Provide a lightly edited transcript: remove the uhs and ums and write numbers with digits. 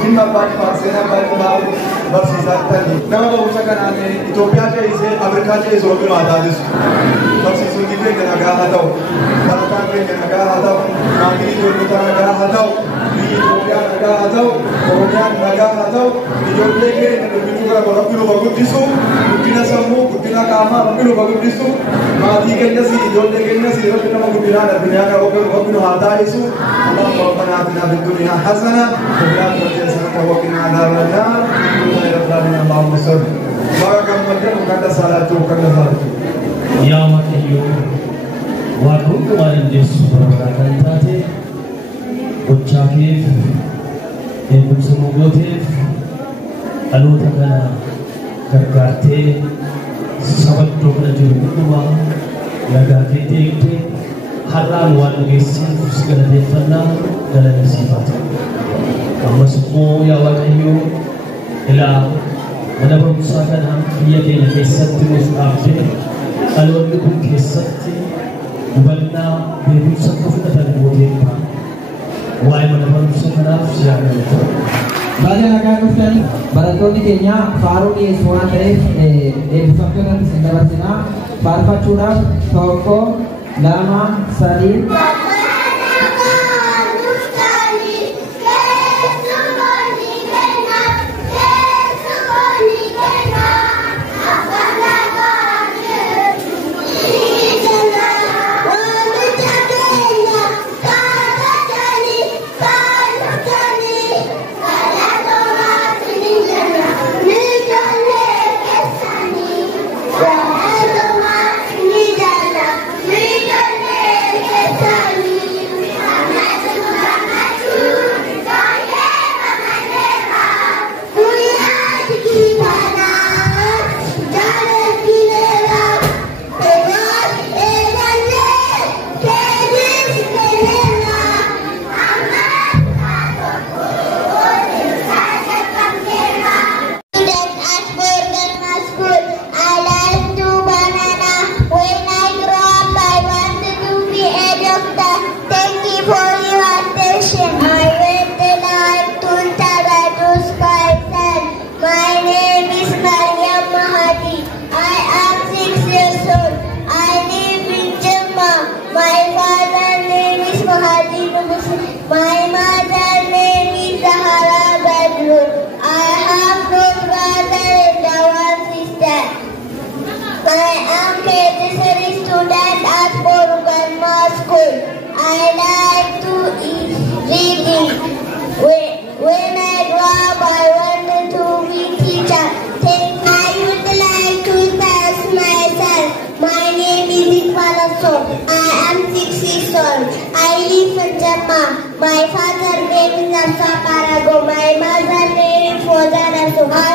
Jimma Bani Farsena Bani Nau Barsisatani. Nama Babusa Kanane, Ethiopia is Africa is open Adadis. Barsisun Gide Nagahado, Baratan Nagahado, Nagi Nagahado, Ethiopia Nagahado, Korean Nagahado, Ethiopia Nuka Bagudisu, Pupina Samu, Pupina Kama, Bagudisu, Mati Kendasi, Ethiopia Kendasi, Pupina, Pinaka, Open Hadaisu, Bana Biduna Hasana, Walking on Allah Muslim. Barakam Madam Kanda Salatu Kanda Salatu. Yamatiyo Wakun kemarin di Subarakakan tadi Ucapif Ibu Semogotif Alutagana Karkarte Sabat Dokter Jurukuma Yaga Kete Haram Wan Gesin Segala Defana Dalam Sifat Masukmu ya Wakayo Ila Mana berusahakan Hampir Yang Kesat Terus Abdi Kalau itu Kesat Bukannya Berusaha Kita dan Bodhi Wai mana berusahakan Siapa itu Bagai agar Ustaz Baratoni Kenya Faru di Suara Terif Bersama Sendara Sena Farfa Curah Toko Lama Salim My mother's name is Zahra Badru. I have no brother and one sister. I am a tertiary student at Boruganma School. I like to reading. When I grow up, I wanted to be teacher. I would like to introduce myself. My name is Iqbal Asor. I am 6 years old. I live in Jammu. My father's name is Narsa Parago. My mother's name is Fozana Suha.